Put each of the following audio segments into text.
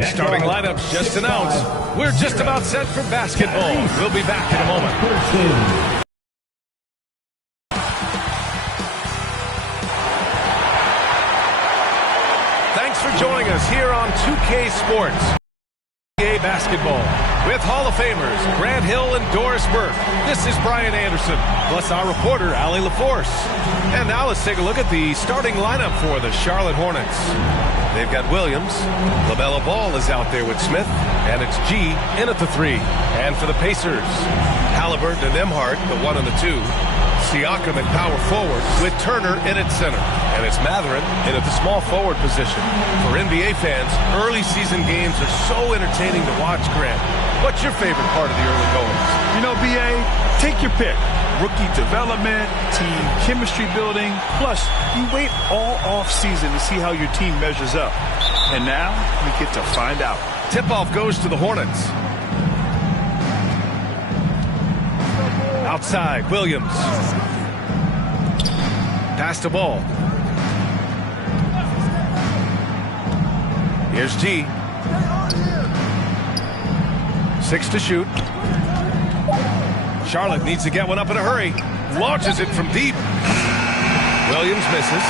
Starting lineups just announced. We're just about set for basketball. We'll be back in a moment. Thanks for joining us here on 2K Sports. NBA basketball with Hall of Famers Grant Hill and Doris Burke. This is Brian Anderson, plus our reporter, Allie LaForce. And now let's take a look at the starting lineup for the Charlotte Hornets. They've got Williams. LaMelo Ball is out there with Smith. And it's G in at the 3. And for the Pacers, Halliburton and Nembhard, the 1 and the 2. Siakam at power forward with Turner in at center. And it's Mathurin in at the small forward position. For NBA fans, early season games are so entertaining to watch, Grant. What's your favorite part of the early goings? You know, BA, take your pick. Rookie development, team chemistry building, plus you wait all off-season to see how your team measures up. And now we get to find out. Tip-off goes to the Hornets. Outside, Williams. Pass the ball. Here's G. 6 to shoot. Charlotte needs to get one up in a hurry. Launches it from deep. Williams misses.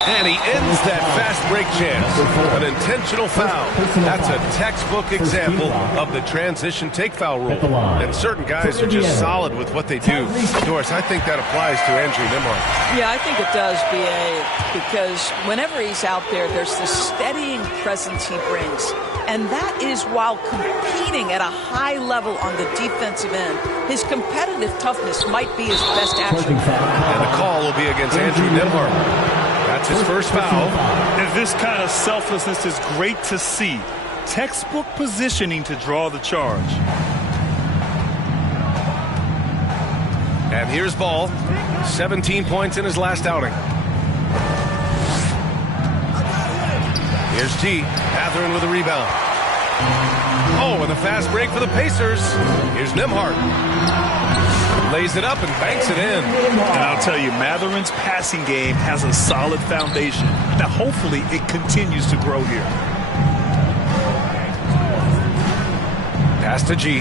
And he ends that fast break chance. An intentional foul. That's a textbook example of the transition take foul rule. And certain guys are just solid with what they do. Doris, I think that applies to Andrew Nembhard. Yeah, I think it does, B.A., because whenever he's out there, there's this steadying presence he brings. And that is while competing at a high level on the defensive end. His competitive toughness might be his best attribute. And the call will be against Andrew Nembhard. That's his first foul. And this kind of selflessness is great to see. Textbook positioning to draw the charge. And here's Ball. 17 points in his last outing. Here's G. Mathurin with a rebound. Oh, and a fast break for the Pacers. Here's Nembhard. Lays it up and banks it in. And I'll tell you, Mathurin's passing game has a solid foundation. Now, hopefully, it continues to grow here. Pass to G.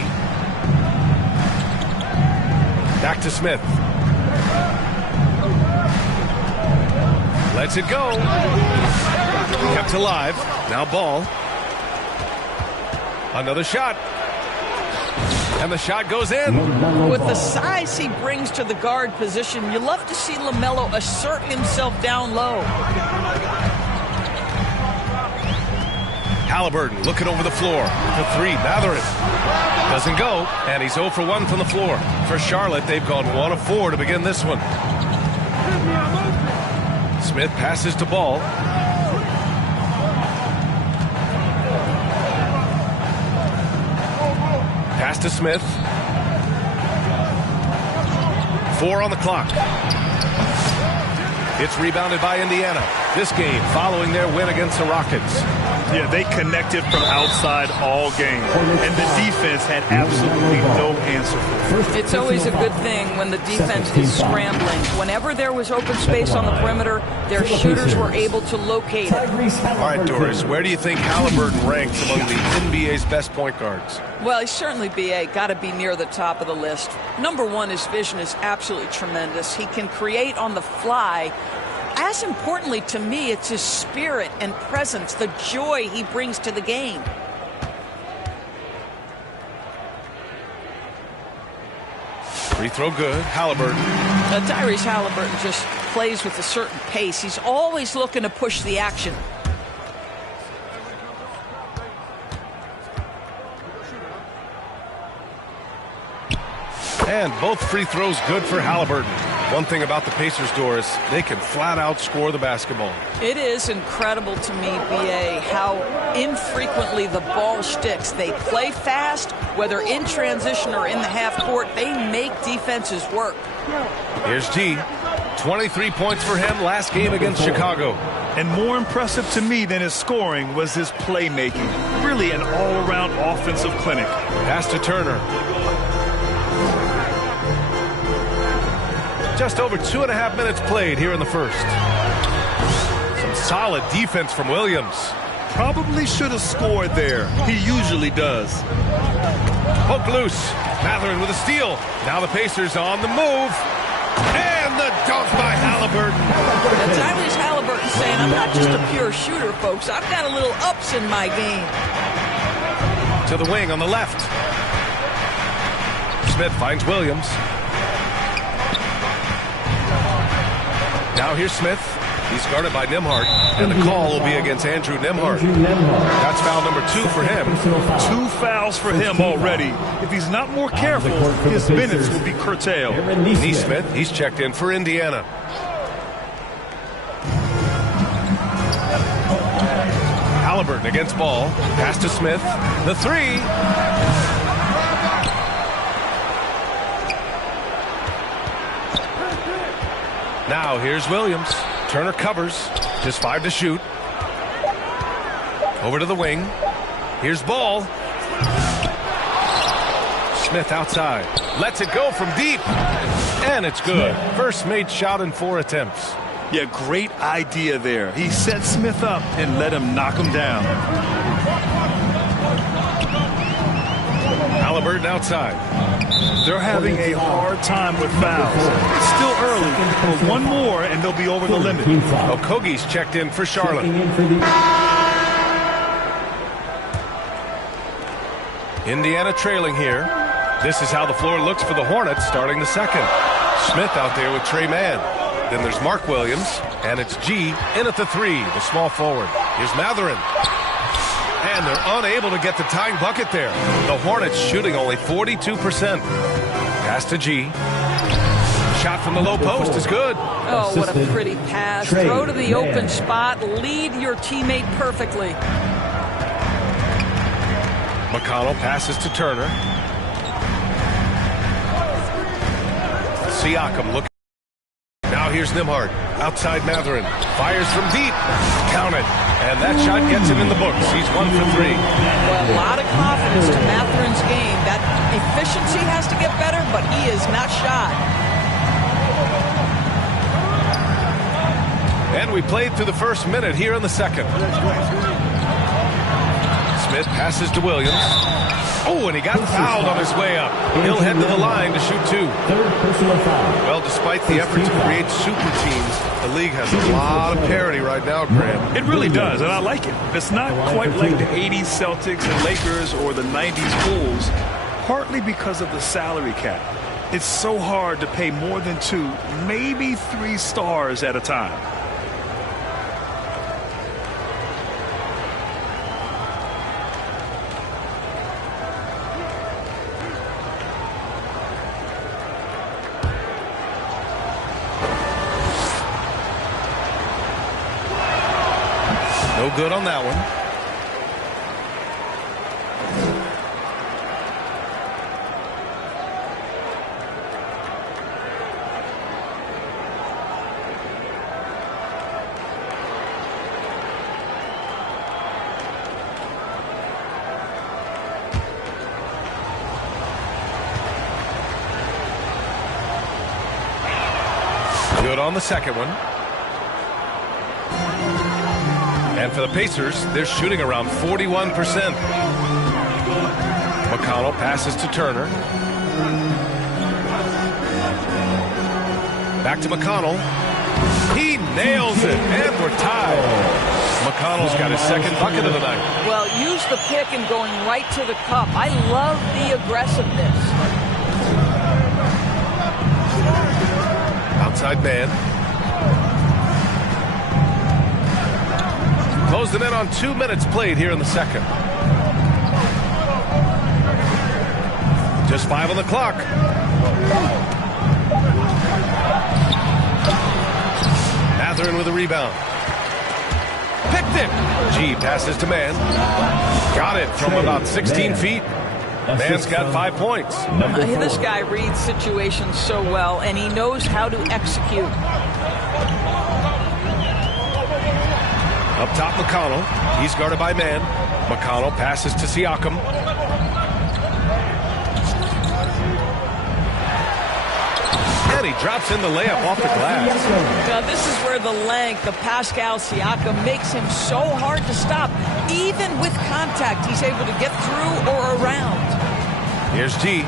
Back to Smith. Lets it go. Kept alive. Now Ball. Another shot. And the shot goes in. With the size he brings to the guard position, you love to see LaMelo assert himself down low. Halliburton looking over the floor. The 3, Mathurin. Doesn't go, and he's 0 for 1 from the floor. For Charlotte, they've gone 1 of 4 to begin this one. Smith passes to Ball. Pass to Smith. 4 on the clock. It's rebounded by Indiana. This game following their win against the Rockets. Yeah, they connected from outside all game. And the defense had absolutely no answer for it. It's always a good thing when the defense is scrambling. Whenever there was open space on the perimeter, their shooters were able to locate it. All right, Doris, where do you think Halliburton ranks among the NBA's best point guards? Well, he's certainly, B.A., got to be near the top of the list. Number one, his vision is absolutely tremendous. He can create on the fly. As importantly to me, it's his spirit and presence, the joy he brings to the game. Free throw good. Halliburton. Tyrese Halliburton just plays with a certain pace. He's always looking to push the action. And both free throws good for Halliburton. One thing about the Pacers, Doris, they can flat out score the basketball. It is incredible to me, B.A., how infrequently the ball sticks. They play fast, whether in transition or in the half court. They make defenses work. Here's G. 23 points for him last game against Chicago. And more impressive to me than his scoring was his playmaking. Really an all-around offensive clinic. Pass to Turner. Just over 2.5 minutes played here in the first. Some solid defense from Williams. Probably should have scored there. He usually does. Poked loose. Mathurin with a steal. Now the Pacers on the move. And the dunk by Halliburton. That's Tyrese Halliburton saying, I'm not just a pure shooter, folks. I've got a little ups in my game. To the wing on the left. Smith finds Williams. Now here's Smith. He's guarded by Nembhard, and the call will be against Andrew Nembhard. That's foul number 2 for him. 2 fouls for him already. If he's not more careful, his minutes will be curtailed. Nesmith, he's checked in for Indiana. Halliburton against Ball. Pass to Smith. The 3. Now here's Williams. Turner covers. Just 5 to shoot. Over to the wing. Here's Ball. Smith outside. Lets it go from deep. And it's good. First made shot in 4 attempts. Yeah, great idea there. He set Smith up and let him knock him down. Halliburton outside. They're having a hard time with fouls. It's still early, but one more and they'll be over the limit. Okogie's checked in for Charlotte. Indiana trailing here. This is how the floor looks for the Hornets starting the second. Smith out there with Trey Mann. Then there's Mark Williams, and it's G in at the 3, the small forward. Here's Mathurin. And they're unable to get the tying bucket there. The Hornets shooting only 42%. Pass to G. Shot from the low post is good. Oh, what a pretty pass. Throw to the open spot. Lead your teammate perfectly. McConnell passes to Turner. Siakam looking. Now here's Nembhard. Outside Mathurin. Fires from deep. Count it. And that shot gets him in the books. He's 1 for 3. Well, a lot of confidence to Mathurin's game. That efficiency has to get better, but he is not shy. And we played through the first minute here in the second. Smith passes to Williams. Oh, and he got fouled on his way up. He'll head to the line to shoot 2. Well, despite the effort to create super teams, the league has a lot of parity right now, Graham. It really does, and I like it. It's not quite like the 80s Celtics and Lakers or the 90s Bulls, partly because of the salary cap. It's so hard to pay more than 2, maybe 3 stars at a time. No good on that one. Good on the second one. And for the Pacers, they're shooting around 41%. McConnell passes to Turner. Back to McConnell. He nails it, and we're tied. McConnell's got his second bucket of the night. Well, use the pick and going right to the cup. I love the aggressiveness. Outside man. Closing in on 2 minutes played here in the second. Just 5 on the clock. Mathurin with a rebound. Picked it. G passes to Mann. Got it from about 16 feet. Mann's got 5 points. This guy reads situations so well, and he knows how to execute. top McConnell. He's guarded by man. McConnell passes to Siakam. And he drops in the layup off the glass. Now, this is where the length of Pascal Siakam makes him so hard to stop. Even with contact, he's able to get through or around. Here's G.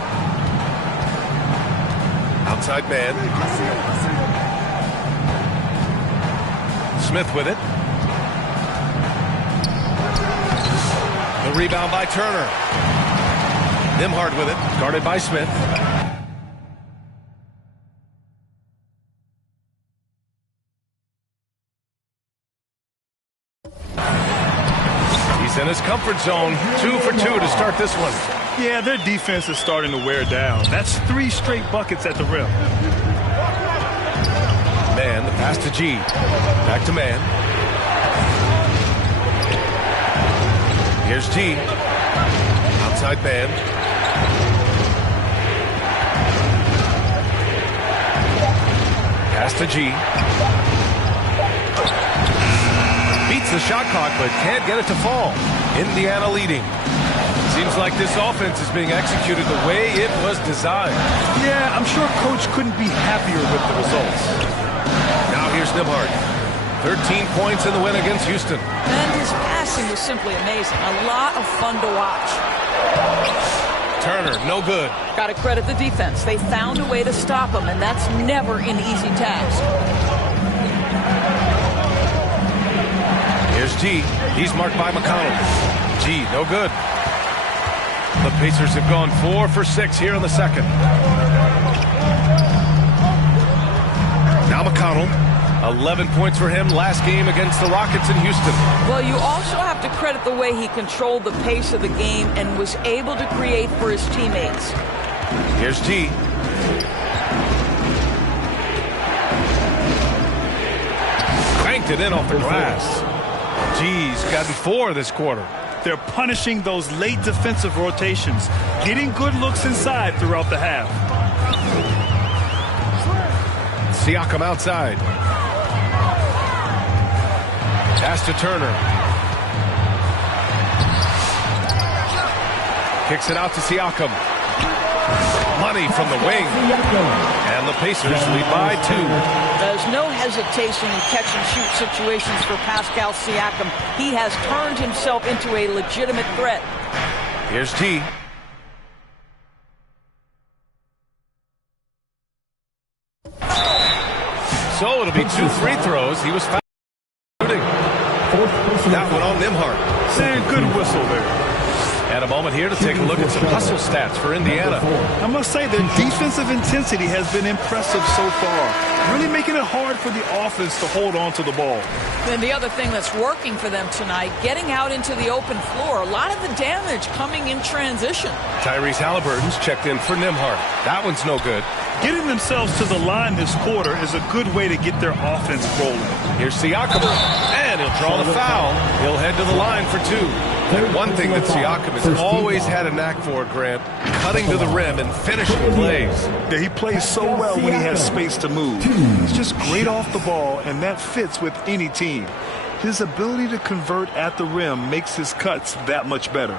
Outside man. Smith with it. The rebound by Turner. Nembhard with it. Guarded by Smith. He's in his comfort zone. 2 for 2 to start this one. Yeah, their defense is starting to wear down. That's 3 straight buckets at the rim. Man, the pass to G. Back to man. Here's G. Outside man. Pass to G. Beats the shot clock, but can't get it to fall. Indiana leading. Seems like this offense is being executed the way it was designed. Yeah, I'm sure Coach couldn't be happier with the results. Now here's Nembhard. 13 points in the win against Houston. And his passing was simply amazing. A lot of fun to watch. Turner, no good. Got to credit the defense. They found a way to stop him, and that's never an easy task. Here's G. He's marked by McConnell. G, no good. The Pacers have gone 4 for 6 here in the second. Now McConnell. 11 points for him last game against the Rockets in Houston. Well, you also have to credit the way he controlled the pace of the game and was able to create for his teammates. Here's G. Cranked it in off the glass. G's gotten 4 this quarter. They're punishing those late defensive rotations, getting good looks inside throughout the half. Siakam outside. Pass to Turner. Kicks it out to Siakam. Money from the wing. And the Pacers lead by 2. There's no hesitation in catch-and-shoot situations for Pascal Siakam. He has turned himself into a legitimate threat. Here's G. So it'll be 2 free throws. He was fouled shooting. That one on Nembhard. Saying good whistle there. And a moment here to take a look at some hustle stats for Indiana. I must say their defensive intensity has been impressive so far, really making it hard for the offense to hold on to the ball. And the other thing that's working for them tonight, getting out into the open floor, a lot of the damage coming in transition. Tyrese Halliburton's checked in for Nembhard. That one's no good. Getting themselves to the line this quarter is a good way to get their offense rolling. Here's Siakam, and he'll draw the foul. He'll head to the line for 2. And one thing that Siakam has always had a knack for, Grant, cutting to the rim and finishing plays. Yeah, he plays so well when he has space to move. He's just great off the ball, and that fits with any team. His ability to convert at the rim makes his cuts that much better.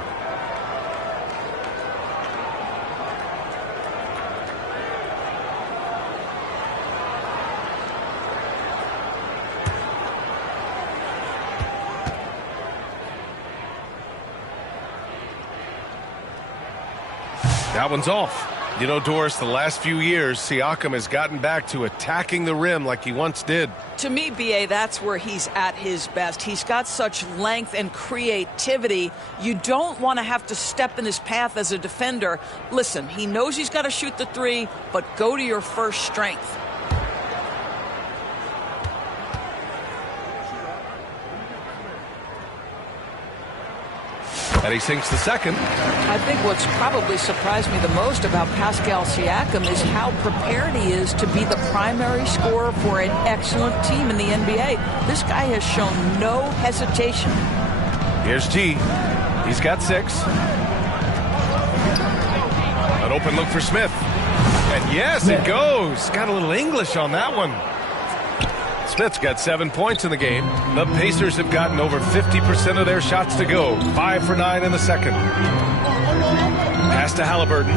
That one's off. You know, Doris, the last few years, Siakam has gotten back to attacking the rim like he once did. To me, B.A., that's where he's at his best. He's got such length and creativity. You don't want to have to step in his path as a defender. Listen, he knows he's got to shoot the 3, but go to your first strength. And he sinks the second. I think what's probably surprised me the most about Pascal Siakam is how prepared he is to be the primary scorer for an excellent team in the NBA. This guy has shown no hesitation. Here's G. He's got 6. An open look for Smith. And yes, it goes. Got a little English on that one. Smith's got 7 points in the game. The Pacers have gotten over 50% of their shots to go. 5 for 9 in the second. Pass to Halliburton.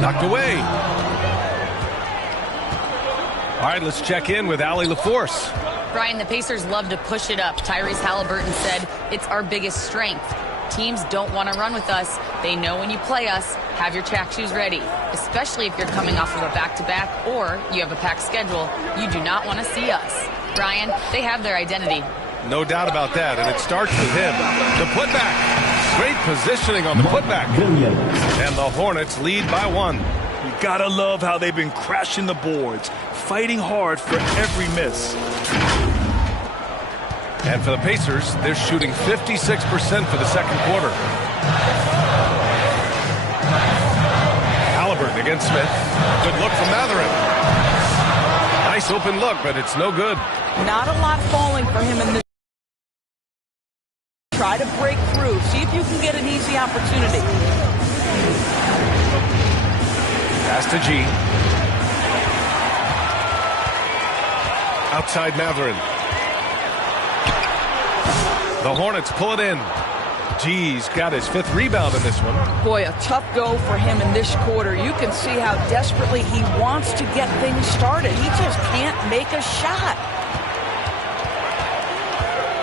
Knocked away. All right, let's check in with Allie LaForce. Brian, the Pacers love to push it up. Tyrese Halliburton said, "It's our biggest strength. Teams don't want to run with us. They know when you play us, have your track shoes ready, especially if you're coming off of a back-to-back or you have a packed schedule. You do not want to see us." Brian, they have their identity. No doubt about that, and it starts with him. The putback. Great positioning on the putback. And the Hornets lead by 1. You gotta love how they've been crashing the boards, fighting hard for every miss. And for the Pacers, they're shooting 56% for the second quarter. Halliburton against Smith. Good look from Mathurin. Nice open look, but it's no good. Not a lot falling for him in this. Try to break through. See if you can get an easy opportunity. Pass to G. Outside Mathurin. The Hornets pull it in. G's got his 5th rebound in this one. Boy, a tough go for him in this quarter. You can see how desperately he wants to get things started. He just can't make a shot.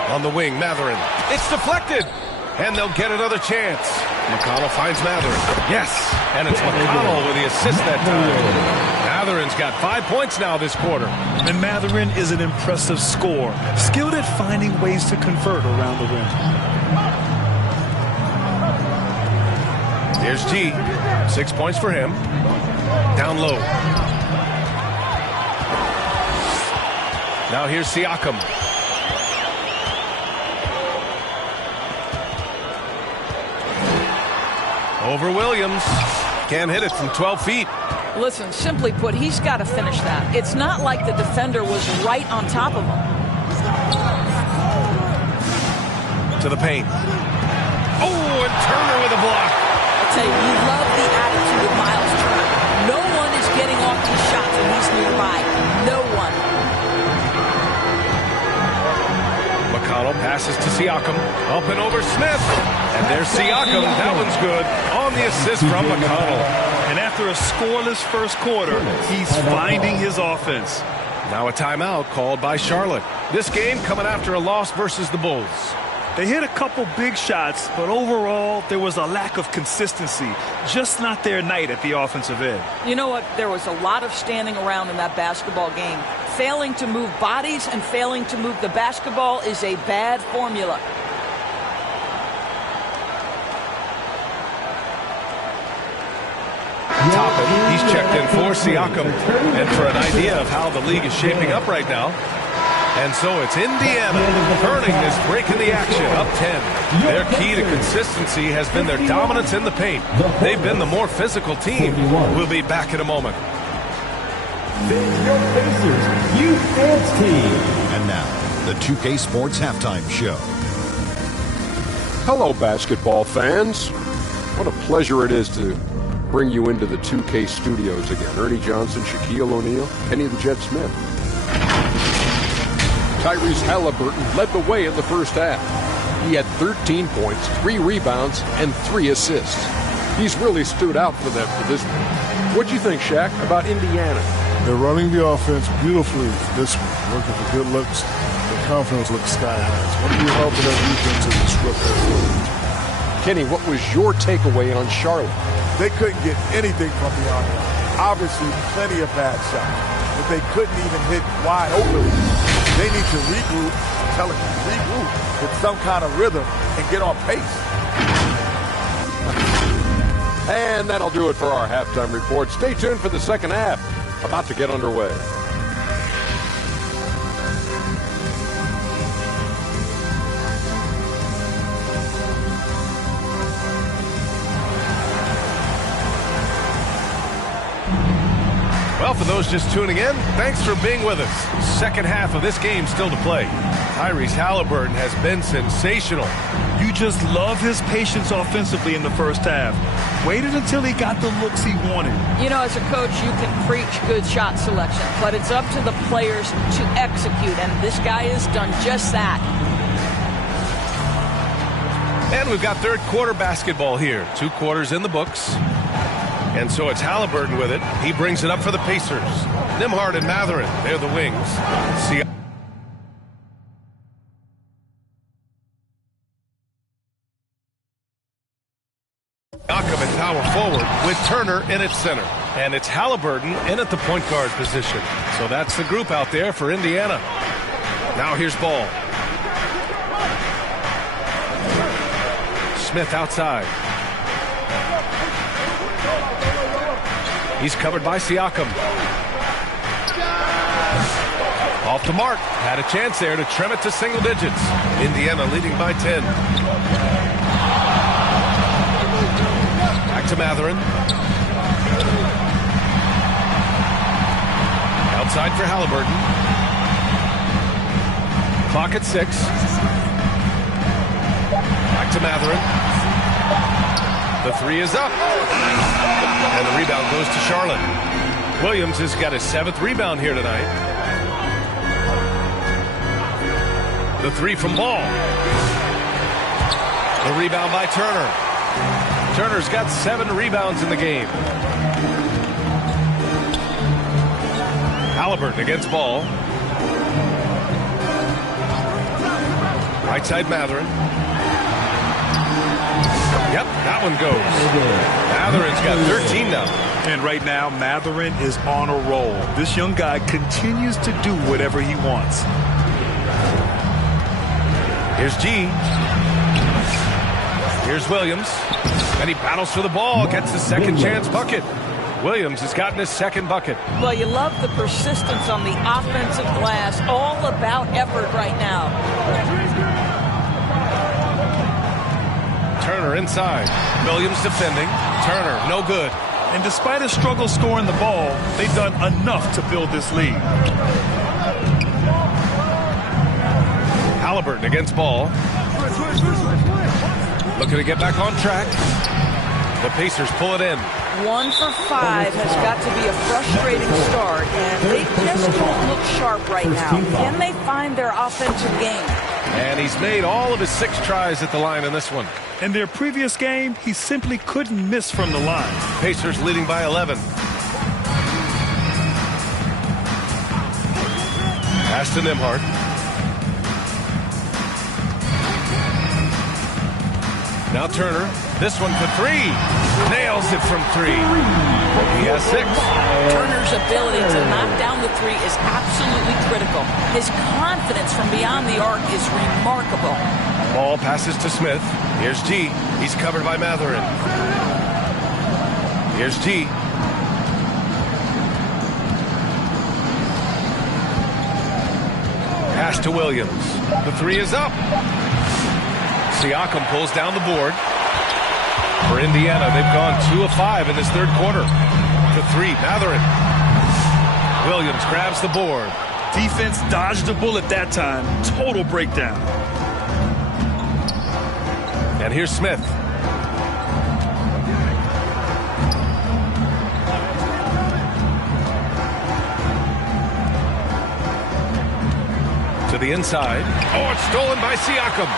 On the wing, Mathurin. It's deflected. And they'll get another chance. McConnell finds Mathurin. Yes. And it's McConnell with the assist that time. Mathurin's got 5 points now this quarter. And Mathurin is an impressive scorer, skilled at finding ways to convert around the rim. Here's G. 6 points for him. Down low. Now here's Siakam. Over Williams. Can't hit it from 12 feet. Listen, simply put, he's got to finish that. It's not like the defender was right on top of him. To the paint. Oh, and Turner with a block. I'll tell you, you love the attitude of Miles Turner. No one is getting off these shots when he's nearby. No one. McConnell passes to Siakam. Up and over Smith. And there's Siakam. That one's good. On the assist from McConnell. And after a scoreless first quarter, he's finding his offense. Now a timeout called by Charlotte. This game coming after a loss versus the Bulls. They hit a couple big shots, but overall, there was a lack of consistency. Just not their night at the offensive end. You know what? There was a lot of standing around in that basketball game. Failing to move bodies and failing to move the basketball is a bad formula. Toppin, he's checked in for Siakam. And for an idea of how the league is shaping up right now. And so it's Indiana turning this break in the action, up 10. Their key to consistency has been their dominance in the paint. They've been the more physical team. We'll be back in a moment. Your Pacers Youth Dance Team. And now, the 2K Sports Halftime Show. Hello, basketball fans. What a pleasure it is to bring you into the 2K studios again. Ernie Johnson, Shaquille O'Neal, Kenny the Jet Smith. Tyrese Halliburton led the way in the first half. He had 13 points, 3 rebounds, and 3 assists. He's really stood out for them for this one. What'd you think, Shaq, about Indiana? They're running the offense beautifully this week, working for good looks. The confidence looks sky high. It's going to be hard for that defense to disrupt that flow. Kenny, what was your takeaway on Charlotte? They couldn't get anything from the offense. Obviously, plenty of bad shots, but they couldn't even hit wide open. They need to regroup, regroup with some kind of rhythm and get on pace. And that'll do it for our halftime report. Stay tuned for the second half, about to get underway. Well, for those just tuning in, thanks for being with us. Second half of this game still to play. Tyrese Halliburton has been sensational. You just love his patience offensively in the first half. Waited until he got the looks he wanted. You know, as a coach, you can preach good shot selection, but it's up to the players to execute, and this guy has done just that. And we've got third quarter basketball here. 2 quarters in the books. And so it's Halliburton with it. He brings it up for the Pacers. Nembhard and Mathurin, they're the wings. Siakam at power forward with Turner in at center. And it's Halliburton in at the point guard position. So that's the group out there for Indiana. Now here's Ball. Smith outside. He's covered by Siakam. Off the mark. Had a chance there to trim it to single digits. Indiana leading by 10. Back to Mathurin. Outside for Halliburton. Clock at 6. Back to Mathurin. The 3 is up. And the rebound goes to Charlotte. Williams has got his 7th rebound here tonight. The 3 from Ball. The rebound by Turner. Turner's got 7 rebounds in the game. Halliburton against Ball. Right side Mathurin. Yep, that one goes. Mathurin's got 13 now. And right now, Mathurin is on a roll. This young guy continues to do whatever he wants. Here's G. Here's Williams. And he battles for the ball, gets the second chance bucket. Williams has gotten his 2nd bucket. Well, you love the persistence on the offensive glass. All about effort right now. Turner inside. Williams defending. Turner, no good. And despite a struggle scoring the ball, they've done enough to build this lead. Halliburton against Ball. Looking to get back on track. The Pacers pull it in. 1 for 5 has got to be a frustrating start, and they just don't look sharp right now. Can they find their offensive game? And he's made all of his 6 tries at the line in this one. In their previous game, he simply couldn't miss from the line. Pacers leading by 11. Pass to Nembhard. Now Turner. This one for 3. Nails it from 3. He has 6. Turner's ability to knock down the 3 is absolutely critical. His confidence from beyond the arc is remarkable. Ball passes to Smith. Here's G. He's covered by Mathurin. Here's G. Pass to Williams. The 3 is up. Siakam pulls down the board. For Indiana, they've gone 2 of 5 in this third quarter. To 3, Mathurin. Williams grabs the board. Defense dodged a bullet that time. Total breakdown. And here's Smith. To the inside. Oh, it's stolen by Siakam.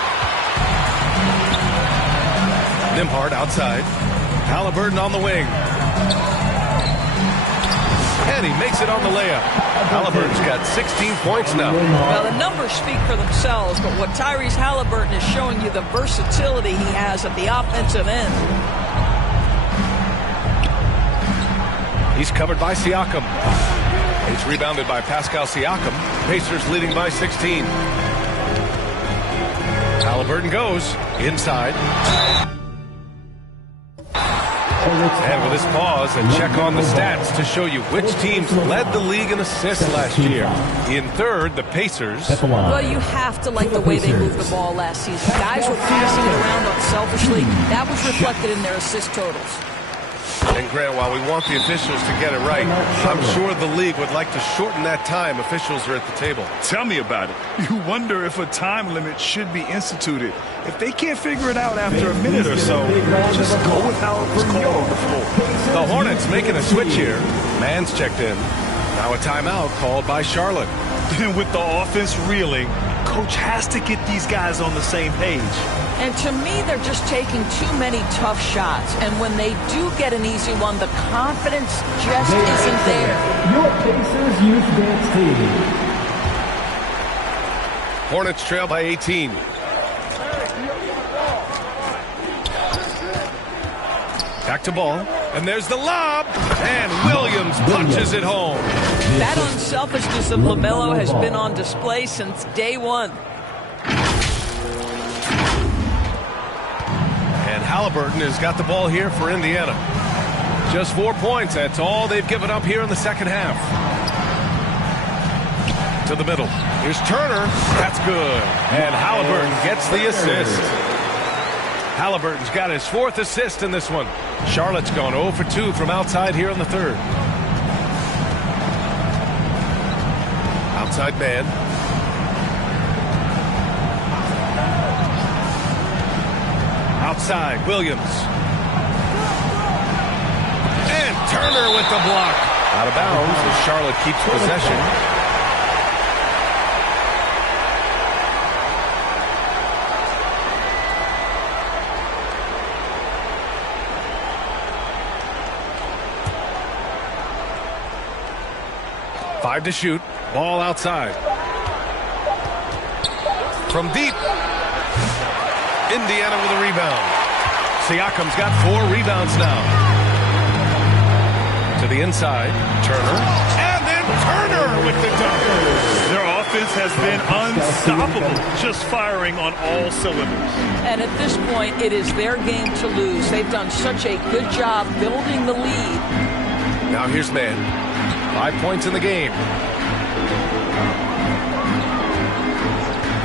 Nembhard outside. Halliburton on the wing. And he makes it on the layup. Halliburton's got 16 points now. Well, the numbers speak for themselves, but what Tyrese Halliburton is showing you, the versatility he has at the offensive end. He's covered by Siakam. He's rebounded by Pascal Siakam. Pacers leading by 16. Halliburton goes inside. And with this pause, a check on the stats to show you which teams led the league in assists last year. In third, the Pacers. Well, you have to like the way they moved the ball last season. Guys were passing it around unselfishly. That was reflected in their assist totals. And Grant, while we want the officials to get it right, I'm sure the league would like to shorten that time officials are at the table. Tell me about it. You wonder if a time limit should be instituted. If they can't figure it out after a minute or so, just go with how it was called on the floor. The Hornets making a switch here. Man's checked in. Now a timeout called by Charlotte. And with the offense reeling, coach has to get these guys on the same page. And to me, they're just taking too many tough shots. And when they do get an easy one, the confidence just isn't there. Your Pacers Youth Dance Team. Hornets trail by 18. Back to ball. And there's the lob. And Williams punches it home. That unselfishness of LaMelo has been on display since day one. And Halliburton has got the ball here for Indiana. Just 4 points. That's all they've given up here in the second half. To the middle. Here's Turner. That's good. And Halliburton gets the assist. Halliburton's got his 4th assist in this one. Charlotte's gone 0 for 2 from outside here in the third. Outside man. Outside, Williams. And Turner with the block. Out of bounds as Charlotte keeps possession. Five to shoot. Ball outside. From deep. Indiana with a rebound. Siakam's got 4 rebounds now. To the inside. Turner. And then Turner with the dunk. Their offense has been unstoppable, just firing on all cylinders. And at this point, it is their game to lose. They've done such a good job building the lead. Now here's man. 5 points in the game.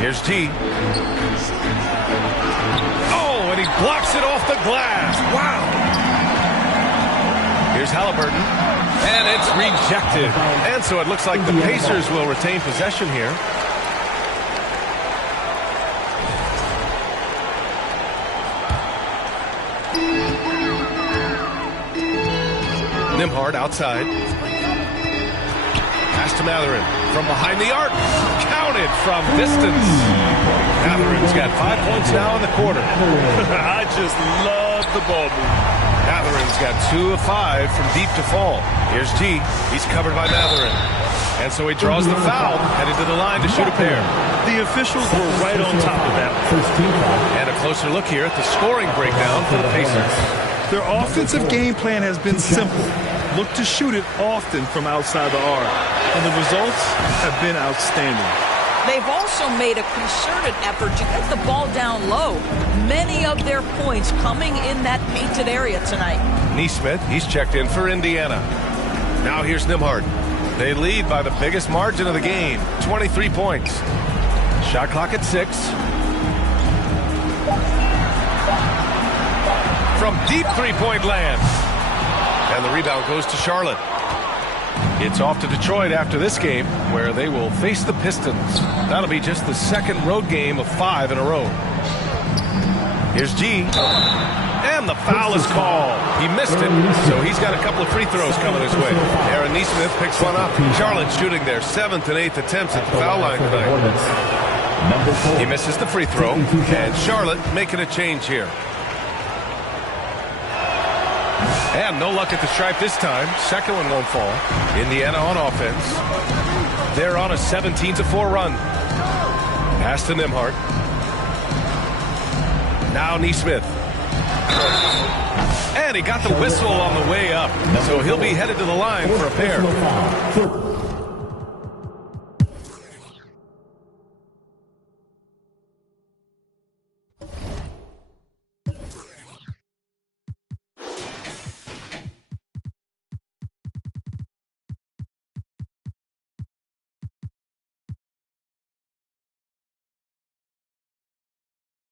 Here's T. Oh, and he blocks it off the glass. Wow. Here's Halliburton. And it's rejected. And so it looks like the Pacers will retain possession here. Nembhard outside. Pass to Matherin from behind the arc. Counted from distance. Matherin's got 5 points now in the quarter. I just love the ball movement. Matherin's got 2 of 5 from deep to fall. Here's T. He's covered by Matherin. And so he draws the foul, headed to the line to shoot a pair. The officials were right on top of that. And a closer look here at the scoring breakdown for the Pacers. Their offensive game plan has been simple. Look to shoot it often from outside the arc. And the results have been outstanding. They've also made a concerted effort to get the ball down low. Many of their points coming in that painted area tonight. Nesmith, he's checked in for Indiana. Now here's Nembhard. They lead by the biggest margin of the game, 23 points. Shot clock at 6. From deep three-point land. And the rebound goes to Charlotte. It's off to Detroit after this game, where they will face the Pistons. That'll be just the second road game of 5 in a row. Here's G. And the foul is called. He missed it, so he's got a couple of free throws coming his way. Aaron Nesmith picks one up. Charlotte shooting their 7th and 8th attempts at the foul line tonight. He misses the free throw, and Charlotte making a change here. And no luck at the stripe this time. Second one won't fall. Indiana on offense. They're on a 17-4 run. Pass to Nembhard. Now Nesmith. And he got the whistle on the way up. So he'll be headed to the line for a pair.